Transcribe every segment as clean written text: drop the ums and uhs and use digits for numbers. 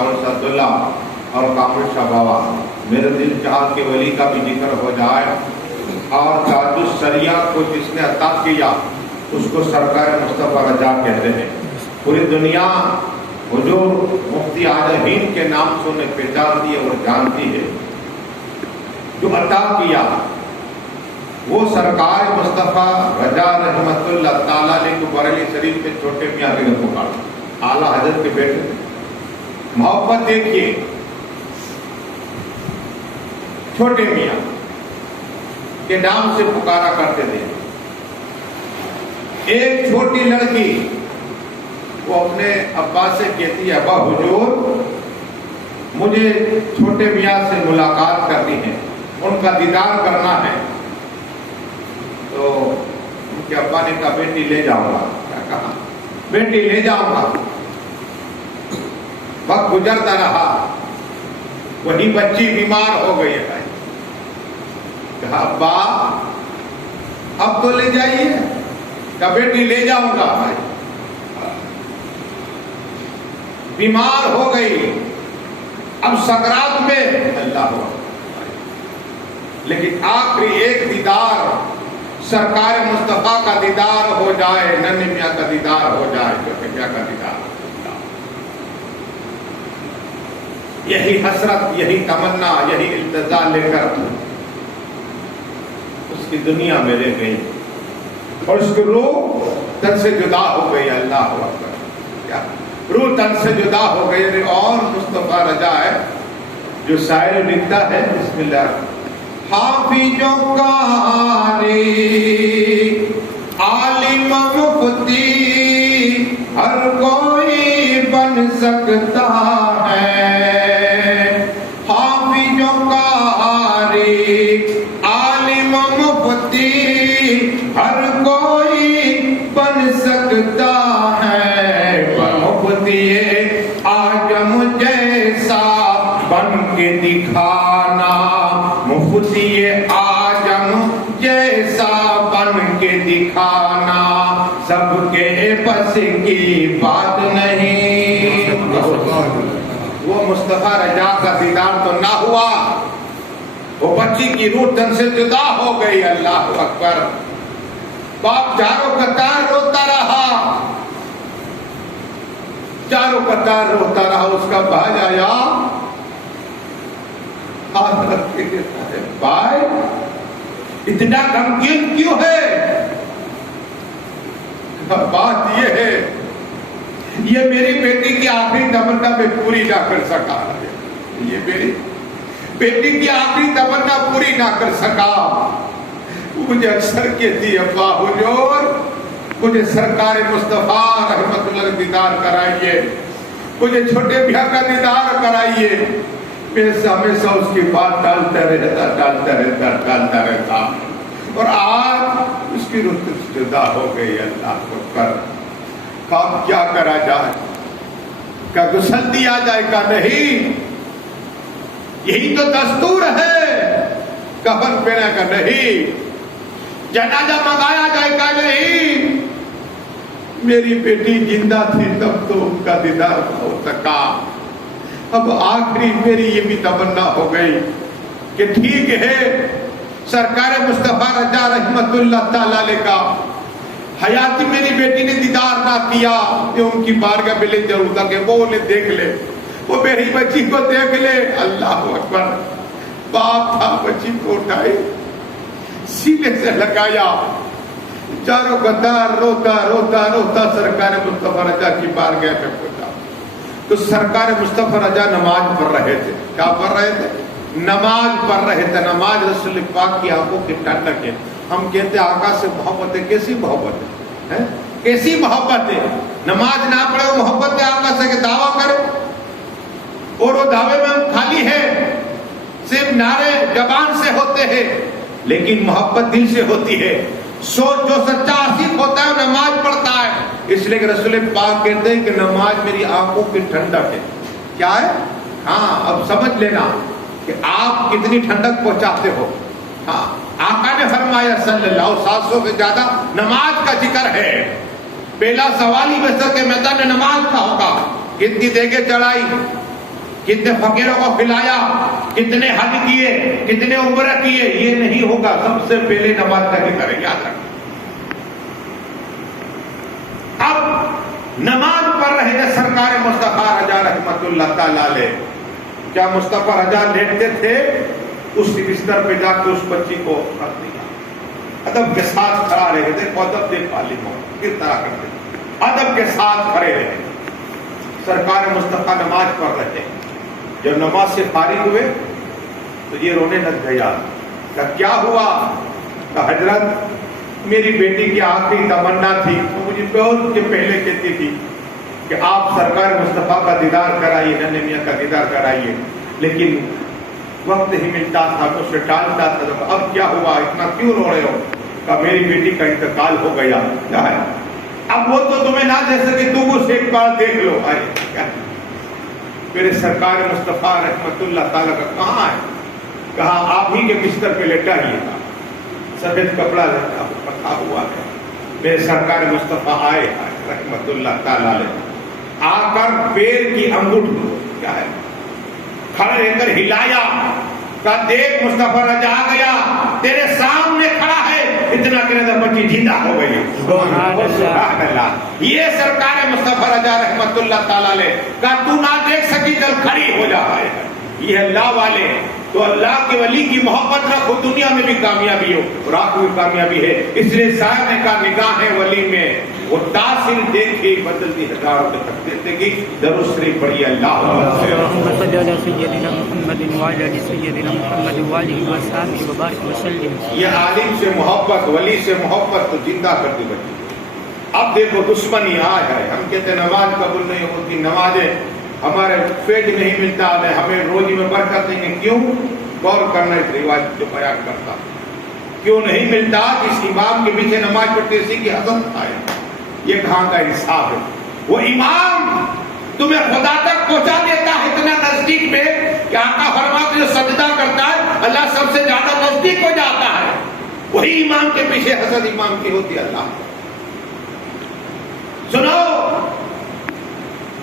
کامل سعد اللہ اور کامل شاہ بابا، میرے دل چاہا کہ ولی کا بھی ذکر ہو جائے، اور تاج السریہ کو جس نے عطا کیا اس کو سرکار مصطفیٰ رجا کہتے ہیں۔ پوری دنیا حضور مفتی اعظم ہند کے نام سے انہیں پہچانتی ہے اور جانتی ہے۔ جو عطا کیا وہ سرکار مصطفیٰ رجا رحمت اللہ تعالیٰ نے کو بریلی شریف میں چھوٹے میاں کے پکارا، اعلیٰ حضرت کے بیٹے۔ محبت دیکھیے، چھوٹے میاں کے نام سے پکارا کرتے تھے۔ ایک چھوٹی لڑکی وہ اپنے ابا سے کہتی ہے، ابا حضور مجھے چھوٹے میاں سے ملاقات کرنی ہے، ان کا دیدار کرنا ہے۔ تو ان کے ابا نے کہا بیٹی لے جاؤں گا۔ کیا کہا؟ بیٹی لے جاؤں گا۔ وقت گزرتا رہا، وہی بچی بیمار ہو گئی ہے۔ کہا ابا اب تو لے جائیے۔ کہا بیٹی لے جاؤں گا۔ بیمار ہو گئی، اب سکرات میں، اللہ لیکن آخری ایک دیدار سرکار مصطفیٰ کا دیدار ہو جائے، ننھے میاں کا دیدار ہو جائے، چھوٹے میاں کا دیدار ہو جائے۔ یہی حسرت، یہی تمنا، یہی التجا لے کر اس کی دنیا میں رہ گئی اور اس کی روح تن سے جدا ہو گئی۔ اللہ اکبر، کیا روح تن سے جدا ہو گئی۔ اور مصطفیٰ رجا ہے جو شاعر لکھتا ہے، بسم اللہ، حافظوں قاری عالم مفتی ہر کوئی بن سکتا ہے، حافظوں قاری عالم مفتی ہر کوئی بن سکتا ہے، مفتی اعظم جیسا بن کے دکھانا، مفتی اعظم جیسا بن کے دکھانا سب کے بس کی بات نہیں۔ وہ مصطفیٰ رجا کا دیدار تو نہ ہوا، وہ بچی کی روح تن سے جدا ہو گئی۔ اللہ اکبر، باپ چاروں قطار روتا رہا، چاروں قطار روتا رہا۔ اس کا بھائی آیا، بھائی اتنا غمگین کیوں ہے؟ بات یہ ہے، یہ میری بیٹی کی آخری تمنا میں پوری نہ کر سکا، یہ میری بیٹی کی آخری تمنا پوری نہ کر سکا۔ مجھے اکثر کہتی، ابا حضور مجھے سرکار مصطفیٰ رحمت اللہ دیدار کرائیے، مجھے چھوٹے میاں کا دیدار کرائیے۔ میں ہمیشہ اس کی بات ٹالتا رہتا، اور آج اس کی روح جدا ہو گئی۔ اللہ اکبر، اب کیا کرا جائے؟ کیا غسل دیا جائے؟ کا نہیں، یہی تو دستور ہے۔ کفن پہنا کا نہیں، جنازہ منگایا جائے کا نہیں۔ میری بیٹی زندہ تھی تب تو ان کا دیدار ہو سکا، اب آخری میری یہ بھی تمنا ہو گئی کہ ٹھیک ہے سرکار مصطفیٰ رجا رحمت اللہ تعالیٰ علیہ کا حیاتی میری بیٹی نے دیدار نہ کیا، کہ ان کی بارگاہ میں لے ضرور تھا کہ وہ انہیں دیکھ لے، وہ میری بچی کو دیکھ لے۔ اللہ اکبر، باپ تھا، بچی کو اٹھائی، سینے سے لگایا، چاروں قطار روتا روتا روتا سرکار مصطفیٰ رجا کی بارگاہ میں پہنچا۔ تو سرکار مصطفیٰ رجا نماز پڑھ رہے تھے۔ کیا پڑھ رہے تھے؟ نماز پڑھ رہے تھے۔ نماز رسول پاک کی آنکھوں کی ٹھنڈک ہے۔ ہم کہتے ہیں آقا سے محبت ہے، کیسی محبت ہے، کیسی محبت ہے؟ نماز نہ پڑھے وہ محبت ہے آقا سے کہ دعویٰ کرے، اور وہ دعوے میں ہم خالی ہے، صرف نعرے زبان سے ہوتے ہیں لیکن محبت دل سے ہوتی ہے۔ سوچ جو سچا عاشق ہوتا ہے نماز پڑھتا ہے، اس لیے کہ رسول پاک کہتے ہیں کہ نماز میری آنکھوں کی ٹھنڈک ہے۔ کیا ہے؟ ہاں، اب سمجھ لینا کہ آپ کتنی ٹھنڈک پہنچاتے ہو۔ ہاں، آقا نے فرمایا صلی اللہ علیہ وسلم 700 سے زیادہ نماز کا ذکر ہے۔ پہلا سوال ہی بسر کے میدان میں نماز کا ہوگا، کتنی دیگیں چڑھائی، کتنے فقیروں کو کھلایا، کتنے حج کیے، کتنے عمرہ کیے، یہ نہیں ہوگا. سب سے پہلے نماز کا ذکر ہے، یاد رکھیں. اب نماز پڑھ رہے ہیں سرکار مصطفیٰ رضا رحمت اللہ تعالی علیہ. کیا مصطفیٰ رضا لیٹتے تھے؟ اس بستر پہ جا کے اس بچی کو رکھ دیا، ادب کے ساتھ کھڑا رہے. دیکھو ادب دیکھ تعلیم ہو کس طرح کرتے، ادب کے ساتھ کھڑے رہے. سرکار مصطفیٰ نماز پڑھ رہے ہیں. جب نماز سے فارغ ہوئے تو یہ رونے لگ گیا. کیا ہوا؟ کہ حضرت میری بیٹی کی آخری تمنا تھی، تو مجھے بہت کے پہلے کہتی تھی کہ آپ سرکار مصطفیٰ کا دیدار کرائیے، ننھے میاں کا دیدار کرائیے، لیکن وقت ہی ملتا تھا تو اسے ٹالتا تھا. اب کیا ہوا، اتنا کیوں رو رہے ہو؟ کہ میری بیٹی کا انتقال ہو گیا. کیا ہے؟ اب وہ تو تمہیں نہ دے سکے، تم اسے ایک بار دیکھ لو. میرے سرکار مصطفیٰ رحمت اللہ تعالیٰ کا کہاں ہے؟ کہا آپ ہی کے بستر پہ لٹائیے گا، سفید کپڑا رکھا ہوا ہے. میرے سرکار مصطفیٰ آئے رحمت اللہ تعالیٰ علیہ، آ کر پیر کی انگوٹھ کیا ہے کھڑے رہ کر ہلایا. کہا دیکھ مصطفیٰ رضا آ گیا، تیرے سامنے کھڑا ہے. اتنا کہنے بچی زندہ ہو گئی. سبحان اللہ. یہ سرکار مصطفیٰ رضا رحمت اللہ تعالیٰ علیہ. کہا تو نہ دیکھ سکی، چل کھڑی ہو جا. یہ اللہ والے تو اللہ کے ولی کی محبت رکھو، دنیا میں بھی کامیابی ہو اور آخرت میں کامیابی ہے. اس لیے صاحب نے کہا نگاہ ولی میں وہ تاثیر دیکھی بدلتی ہزاروں کے تقدیر کی. درود شریف پڑھیے. اللهم صل على سيدنا محمد وعلى ال سيدنا محمد وآله وصحبه وبارك وسلم. یہ عالم سے محبت، ولی سے محبت تو زندہ کر دی بچی. اب دیکھو دشمنی آج ہے. ہم کہتے نماز قبول نہیں ہوتی، نمازیں ہمارے فیض نہیں ملتا، ہمیں روزی میں برکت نہیں ہے. کیوں؟ غور کرنا اس روایت جو بیان کرتا کیوں نہیں ملتا. جس امام کے پیچھے نماز پڑھتے اسی کی حضرت آئے. یہ کہاں کا انصاف ہے؟ وہ امام تمہیں خدا تک پہنچا دیتا ہے اتنا نزدیک میں کہ آقا فرماتے جو سجدہ کرتا ہے اللہ سب سے زیادہ نزدیک ہو جاتا ہے. وہی امام کے پیچھے حسد امام کی ہوتی ہے. اللہ سنو،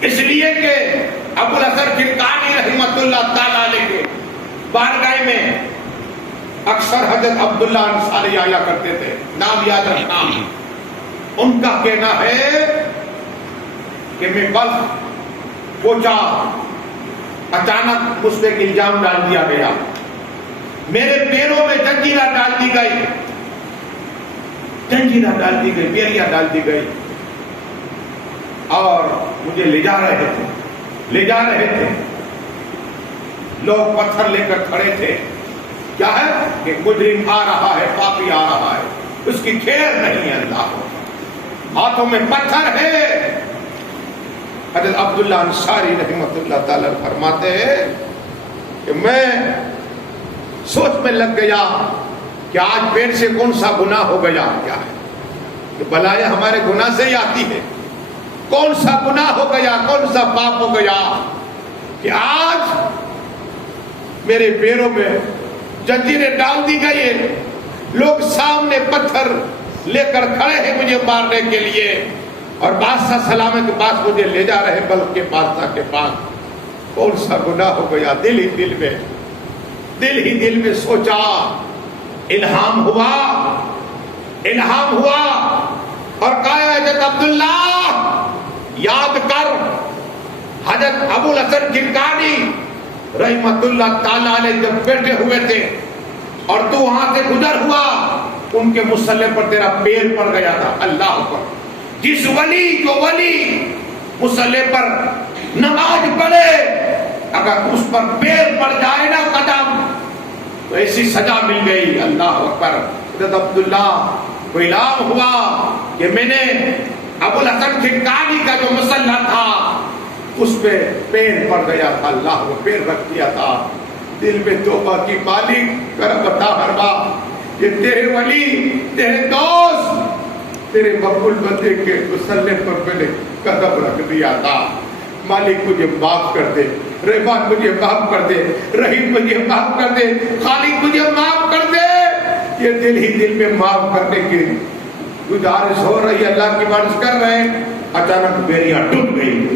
اس لیے کہ ابو الحسن خرقانی رحمت اللہ تعالی علیہ کے بارگاہ میں اکثر حضرت عبداللہ انصاری آیا کرتے تھے. نام یاد رکھنا. ان کا کہنا ہے کہ میں بلخ پہنچا، اچانک مجھ پہ الزام ڈال دیا گیا، میرے پیروں میں جنجیرہ ڈال دی گئی، جنجیرہ ڈال دی گئی، بیریاں ڈال دی گئی اور مجھے لے جا رہے تھے. لوگ پتھر لے کر کھڑے تھے. کیا ہے کہ مجرم آ رہا ہے، پاپی آ رہا ہے، اس کی خیر نہیں ہے. اللہ ہاتھوں میں پتھر ہے. حضرت عبداللہ انصاری رحمت اللہ تعالی فرماتے ہیں کہ میں سوچ میں لگ گیا کہ آج پیٹ سے کون سا گناہ ہو گیا. کیا ہے کہ بلائیں ہمارے گناہ سے ہی آتی ہے. کون سا گناہ ہو گیا، کون سا پاپ ہو گیا کہ آج میرے پیروں میں جنجیریں ڈال دی گئی. لوگ سامنے پتھر لے کر کھڑے ہیں مجھے مارنے کے لیے، اور بادشاہ سلامت کے پاس مجھے لے جا رہے ہیں، بلکہ بادشاہ کے پاس. کون سا گناہ ہو گیا؟ دل ہی دل میں سوچا. الہام ہوا اور کہا حضرت عبداللہ یاد کر حضرت ابو الحسن خرقانی رحمت اللہ تعالی علیہ جب بیٹھے ہوئے تھے اور تو وہاں سے گزر ہوا، ان کے مصلی پر تیرا پیر پڑ گیا تھا. اللہ اکبر. جس ولی مصلی پر نماز پڑھے، اگر اس پر پیر پڑ جائے نا قدم، تو ایسی سزا مل گئی. اللہ اکبر. حضرت عبداللہ کو اعلان ہوا کہ میں نے ابو الحسن خرقانی کا جو مصلی تھا اس پہ پیر پڑ گیا تھا. اللہ کو پیر رکھ دیا تھا. دل میں توبہ کی. مالک کرم عطا فرما، یہ تیرے ولی، تیرے دوست، تیرے مقبول بندے کے مصلی پر میں نے قدم رکھ دیا تھا. مالک مجھے معاف کر دے، رحمان مجھے معاف کر دے، رحیم مجھے معاف کر دے، خالق مجھے معاف کر دے. یہ دل ہی دل میں معاف کرنے کی گزارش ہو رہی ہے. اللہ کی بارش کر رہے ہیں. اچانک بیریاں ٹوٹ گئی.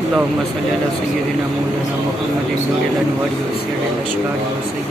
اللهم صل على سيدنا مولانا محمد نور الانوار وسيد الاشرار وسيد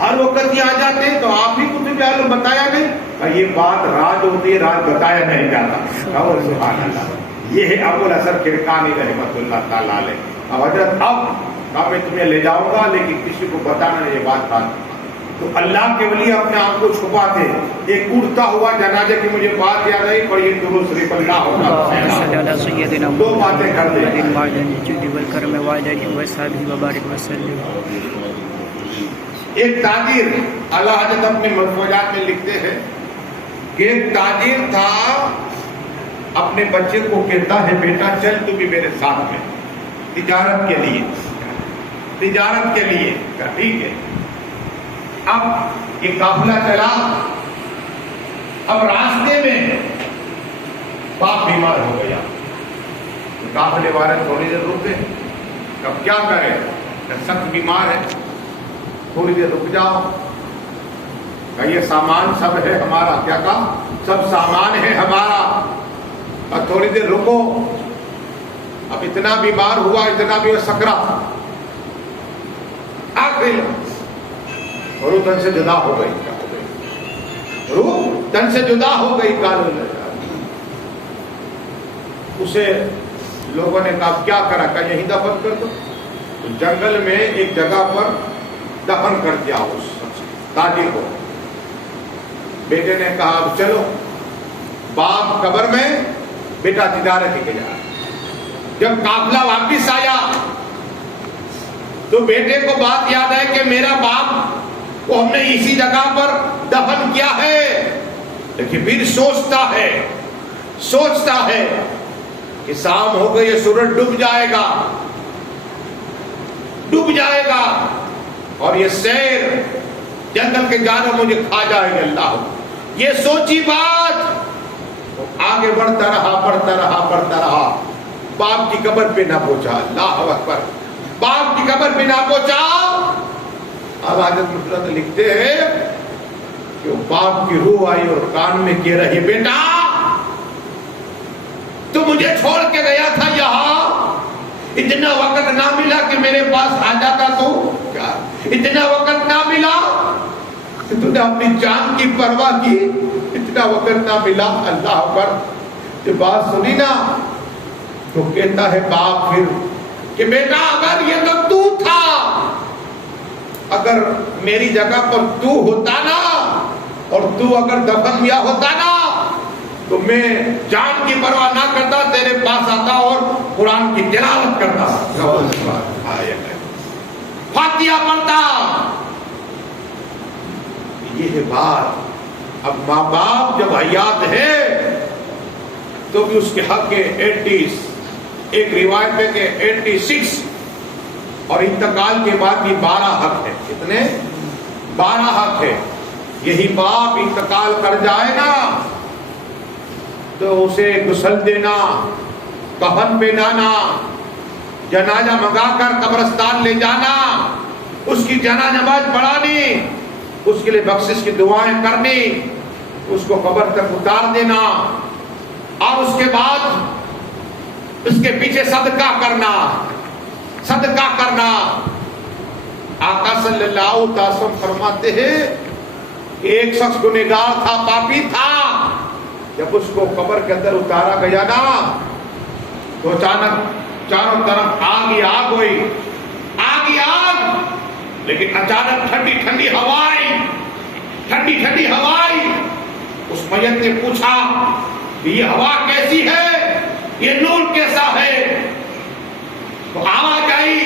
ہر وقت یہ آ جاتے ہیں تو آپ ہی کچھ بھی بتایا نہیں کہ یہ بات راز ہوتی ہے، راز بتایا نہیں جاتا. اور سبحان اللہ، یہ ہے ابو الحسن کرکانی رحمۃ اللہ تعالیٰ علیہ. اب حضرت اب میں تمہیں لے جاؤں گا لیکن کسی کو بتانا نہیں یہ بات. تو اللہ کے ولی اپنے آپ کو چھپاتے. ایک اڑتا ہوا جنازے کی مجھے بات یاد آئی، پڑھیے درود شریف اللہ ہوگا. دو باتیں کر دیں. ایک تاجر، اللہ حضرت اپنے مفروضات میں لکھتے ہیں کہ ایک تاجر تھا، اپنے بچے کو کہتا ہے بیٹا چل تو بھی میرے ساتھ میں تجارت کے لیے. ٹھیک ہے. اب یہ قافلہ چلا. اب راستے میں باپ بیمار ہو گیا. قافلے والے تھوڑی دیر رکے. اب کیا کرے، سخت بیمار ہے، تھوڑی دیر رک جاؤ. کہ یہ سامان سب ہے ہمارا. کیا کہا؟ سب سامان ہے ہمارا، اب تھوڑی دیر رکو. اب اتنا بیمار ہوا، اتنا بھی سکرا. آخر روح تن سے جدا ہو گئی. کیا ہو گئی؟ روح تن سے جدا ہو گئی. اسے لوگوں نے کہا کیا کرا؟ کہ یہیں دفن کر دو. تو جنگل میں ایک جگہ پر دفن کر دیا اس تاجر کو. بیٹے نے کہا اب چلو. باپ قبر میں، بیٹا تجارت کے جا. جب قافلہ واپس آیا تو بیٹے کو بات یاد ہے کہ میرا باپ کو ہم نے اسی جگہ پر دفن کیا ہے. لیکن پھر سوچتا ہے کہ شام ہو گئی، یہ سورج ڈوب جائے گا اور یہ شیر جنگل کے جانور مجھے کھا جائے گا. اللہ، یہ سوچی بات آگے بڑھتا رہا. باپ کی قبر پہ نہ پہنچا. اللہ اکبر. باپ کی قبر پہ نہ پہنچا. اب حضرت مفرد لکھتے ہیں کہ وہ باپ کی روح آئی اور کان میں کہہ رہی بیٹا تو مجھے چھوڑ کے گیا تھا یہاں، اتنا وقت نہ ملا کہ میرے پاس آ جاتا. تو کیا اتنا وقت نہ ملا کہ تو نے اپنی جان کی پرواہ کی؟ اتنا وقت نہ ملا. اللہ پر جب بات سنی نا تو کہتا ہے باپ پھر کہ بیٹا اگر یہ تو تھا، اگر میری جگہ پر تو ہوتا نا اور تو اگر دفن کیا ہوتا نا تو میں جان کی پرواہ نہ کرتا، تیرے پاس آتا اور قرآن کی تلاوت کرتا، فاتحہ پڑھتا. یہ ہے بات. اب ماں باپ جب حیات ہے تو بھی اس کے حق کے 80، ایک روایت ہے کہ 86، اور انتقال کے بعد بھی 12 حق ہے. کتنے؟ 12 حق ہے. یہی باپ انتقال کر جائے نا تو اسے غسل دینا، کفن پہنانا، جنازہ منگا کر قبرستان لے جانا، اس کی جنازہ نماز پڑھانی، اس کے لیے بخشش کی دعائیں کرنی، اس کو قبر تک اتار دینا، اور اس کے بعد اس کے پیچھے صدقہ کرنا. آقا صلی اللہ علیہ وسلم فرماتے ہیں کہ ایک شخص گنہگار تھا، پاپی تھا. جب اس کو قبر کے اندر اتارا گیا نا تو اچانک چاروں طرف آگ ہی آگ ہوئی، لیکن اچانک ٹھنڈی ہوائیں. اس میت نے پوچھا کہ یہ ہوا کیسی ہے، یہ نور کیسا ہے؟ تو آواز آئی،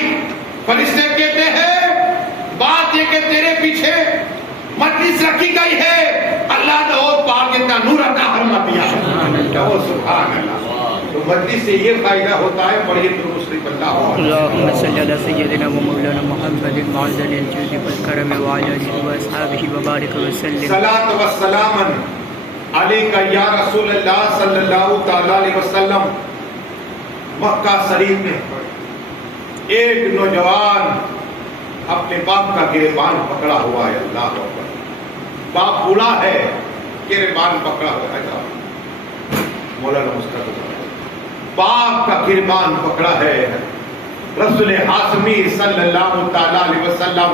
فرشتے کہتے ہیں بات یہ کہ تیرے پیچھے مجلس رکھی گئی ہے، اللہ نے اور پاک اتنا نور عطا فرما دیا ہے. سبحان اللہ. تو مجلس سے یہ فائدہ ہوتا ہے. پڑھیے درود شریف اللهم صل على سيدنا ومولانا محمد وعلى آله الجود والكرم وعلى آله وأصحابه وبارك وسلم. صلاۃ و سلام علیکہ یا رسول اللہ صلی اللہ تعالی علیہ وسلم. مکہ شریف میں ایک نوجوان اپنے باپ کا گریبان پکڑا ہوا ہے. اللہ اکبر. باپ بوڑھا ہے، گریبان پکڑا ہوا ہے. مولانا مستقبل باپ کا گریبان پکڑا ہے. رسول ہاشمی صلی اللہ تعالی علیہ وسلم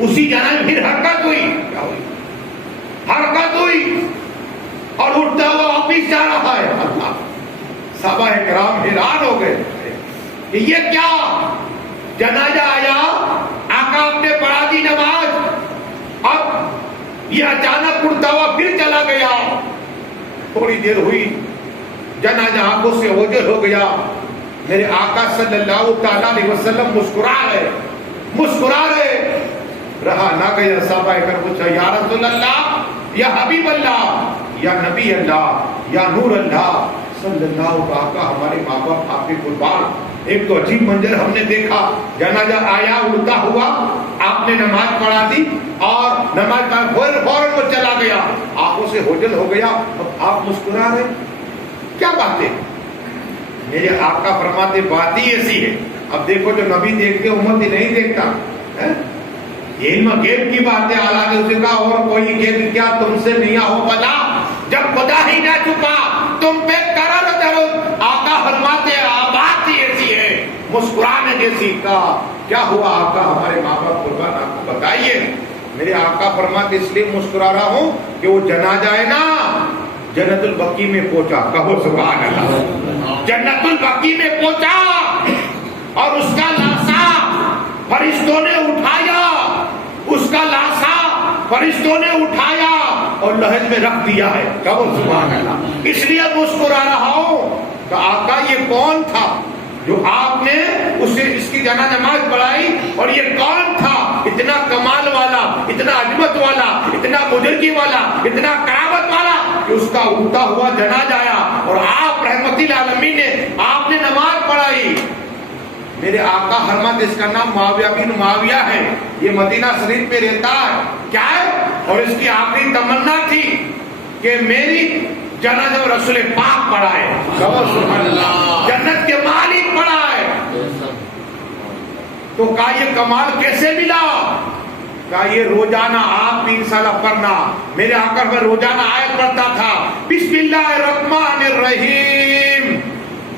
اسی جانب پھر حرکت ہوئی، کیا ہوئی؟ حرکت ہوئی اور اٹھتا ہوا واپس جا رہا ہے۔ اللہ، صحابہ کرام حیران ہو گئے کہ یہ کیا؟ جنازہ آیا، آقا آپ نے پڑھا دی نماز، اب یہ اچانک اٹھتا ہوا پھر چلا گیا۔ تھوڑی دیر ہوئی، جنازہ آنکھوں سے اوجھل ہو گیا۔ میرے آقا صلی اللہ تعالیٰ علیہ وسلم مسکرا رہے، رہا نہ گیا۔ صحابہ کرام پوچھا یا رسول اللہ، یا حبیب اللہ، یا نبی اللہ، یا نور اللہ صلی اللہ علیہ وسلم، آقا ہمارے ماں باپ آپ کے قربان، ایک تو عجیب منظر ہم نے دیکھا، جنازہ آیا اڑتا ہوا، آپ نے نماز پڑھا دی اور نماز فوراً وہ چلا گیا، آنکھوں سے اوجھل ہو گیا، اب آپ مسکرا رہے، کیا باتیں؟ میرے آقا فرماتے بات ہی ایسی ہے۔ اب دیکھو جو نبی دیکھتے امت ہی نہیں دیکھتا، علم غیب کی باتیں اعلیٰ نے اسے کہا اور کوئی غیب کیا تم سے نہیں ہو بلا، جب خدا ہی نہ چھپا تم پہ کرل درود۔ آقا فرماتے بات ہی ایسی ہے، مسکرانے جیسی۔ کہا کیا ہوا آقا ہمارے ماں باپ قربان، آپ کو بتائیے۔ میرے آقا فرماتے اس لیے مسکرا رہا ہوں کہ وہ جنازہ ہے نا جنت البقیع میں پہنچا، کہو سبحان اللہ، جنت البقیع میں پہنچا اور اس کا لاشا فرشتوں نے اٹھایا، اس کا لاشا فرشتوں نے اٹھایا اور لحد میں رکھ دیا ہے، کہو سبحان اللہ۔ اس لیے مسکرا رہا ہوں کہ آقا یہ کون تھا جو آپ نے اسے اس کی جنازہ نماز پڑھائی، اور یہ کون تھا اتنا کمال والا، اتنا عظمت والا، اتنا بزرگی والا، اتنا کرامت والا کہ اس کا اٹھتا ہوا جنازہ آیا اور آپ رحمت للعالمین نے آپ نے نماز پڑھائی۔ میرے آقا حرمت، اس کا نام معاویہ بن معاویہ ہے، یہ مدینہ شریف میں رہتا ہے، کیا ہے؟ اور اس کی آخری تمنا تھی کہ میری جنازہ رسول پاک پڑھائے، سبحان اللہ، جنت کے مالک پڑھائے۔ تو کہا یہ کمال کیسے ملا؟ کہا یہ روزانہ آپ 3 سال پڑھنا۔ میرے آقا میں روزانہ آیت پڑھتا تھا، بسم اللہ الرحمن الرحیم،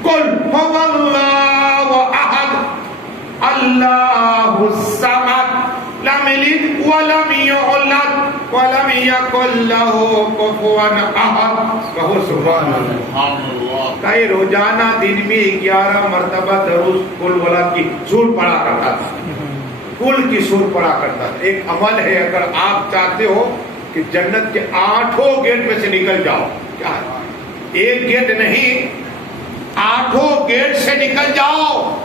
قل هو اللہ احد اللہ الصمد لم یلد ولم یولد ولم یکن لہ کفوا احد، کہو سبحان اللہ۔ کہ یہ روزانہ دن میں 11 مرتبہ درود قل ولد کی سور پڑھا کرتا تھا، قل کی سور پڑھا کرتا تھا۔ ایک عمل ہے، اگر آپ چاہتے ہو کہ جنت کے 8 گیٹ میں سے نکل جاؤ، کیا ہے؟ ایک گیٹ نہیں، 8 گیٹ سے نکل جاؤ،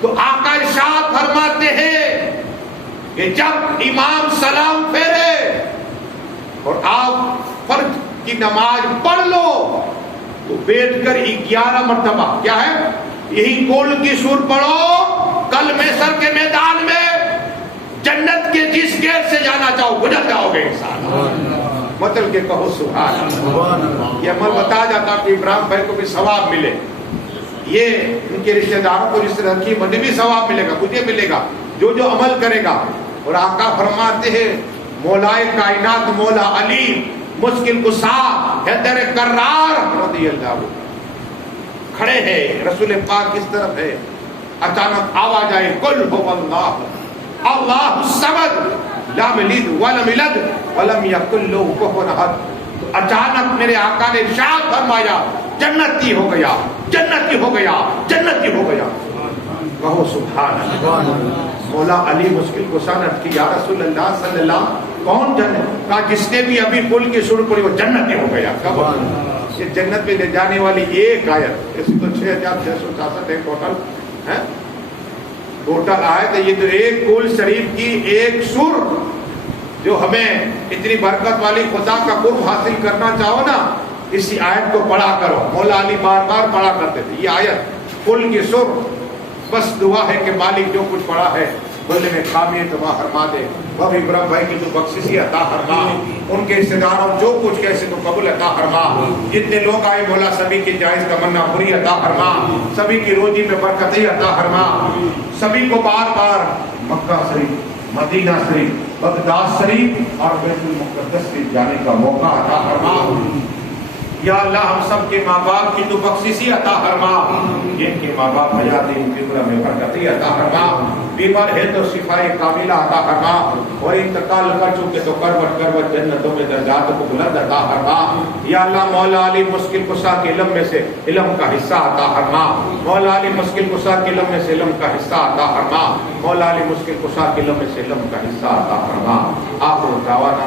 تو آقا ارشاد فرماتے ہیں کہ جب امام سلام پھیرے اور آپ فرض کی نماز پڑھ لو تو بیٹھ کر 11 مرتبہ کیا ہے یہی قول کی سور پڑھو، کل محشر کے میدان میں جنت کے جس گیٹ سے جانا چاہو گزر جاؤ گے انشاءاللہ۔ مطلب کہ کہو سبحان اللہ۔ یہ عمل بتا جاتا کہ ابراہیم بھائی کو بھی ثواب ملے، یہ ان کے رشتہ داروں کو رشتہ دار کی مجھے بھی ثواب ملے گا، مجھے ملے گا جو جو عمل کرے گا۔ اور آقا فرماتے ہیں مولائے کائنات مولا علی مشکل کشا حیدر کرار رضی اللہ عنہ کھڑے ہیں، رسول پاک کس طرف ہے، اچانک آواز آئی قل هو اللہ اللہ الصمد لم یلد ولم یولد ولم یکن لہ کفوا احد۔ تو اچانک میرے آقا نے ارشاد فرمایا جنتی ہو گیا، جنتی ہو گیا، جنتی ہو گیا، کہو سبحان اللہ۔ مولا علی مشکل کشا نے کی یا رسول اللہ صلی اللہ کون جنت؟ کہا جس نے بھی ابھی قل کی سور پڑھی وہ جنتی ہو گیا۔ کب؟ یہ جنت میں لے جانے والی ایک آیت، ایسی تو 6666 ہے ٹوٹل آیت ہے، یہ تو ایک قل شریف کی ایک سور جو ہمیں اتنی برکت والی خدا کا قرب حاصل کرنا چاہو نا، اسی آیت کو پڑھا کرو۔ مولا علی بار بار پڑھا کرتے تھے یہ آیت قل کی سور۔ بس دعا ہے کہ مالک جو کچھ پڑھا ہے بولنے میں خامی تباہ فرما دے، وہ ابراہیم بھائی کی تو بخششی عطا فرما، ان کے رشتہ داروں جو کچھ کیسے تو قبول عطا فرما، جتنے لوگ آئے مولا سبھی کی جائز تمنا پوری عطا فرما، سبھی کی روزی میں برکتیں عطا فرما، سبھی کو بار بار مکہ شریف، مدینہ شریف، بغداد شریف اور بیت المقدس کے جانے کا موقع عطا فرما۔ یا اللہ ہم سب کے ماں باپ کی تو بخششی عطا فرما، جن کے ماں باپ حیات فکر میں برکتی عطا فرما، بیمار ہے تو شفائے کاملہ عطا فرما، اور انتقال کر چکے تو کروٹ کروٹ جنتوں میں درجات کو بلند عطا فرما۔ یا اللہ مولا علی مشکل کشا کے علم میں سے علم کا حصہ عطا فرما، مولا علی مشکل کشا کے علم میں سے علم کا حصہ عطا فرما، مولا علی مشکل کشا کے علم میں سے علم کا حصہ عطا فرما۔ آخر دعوانا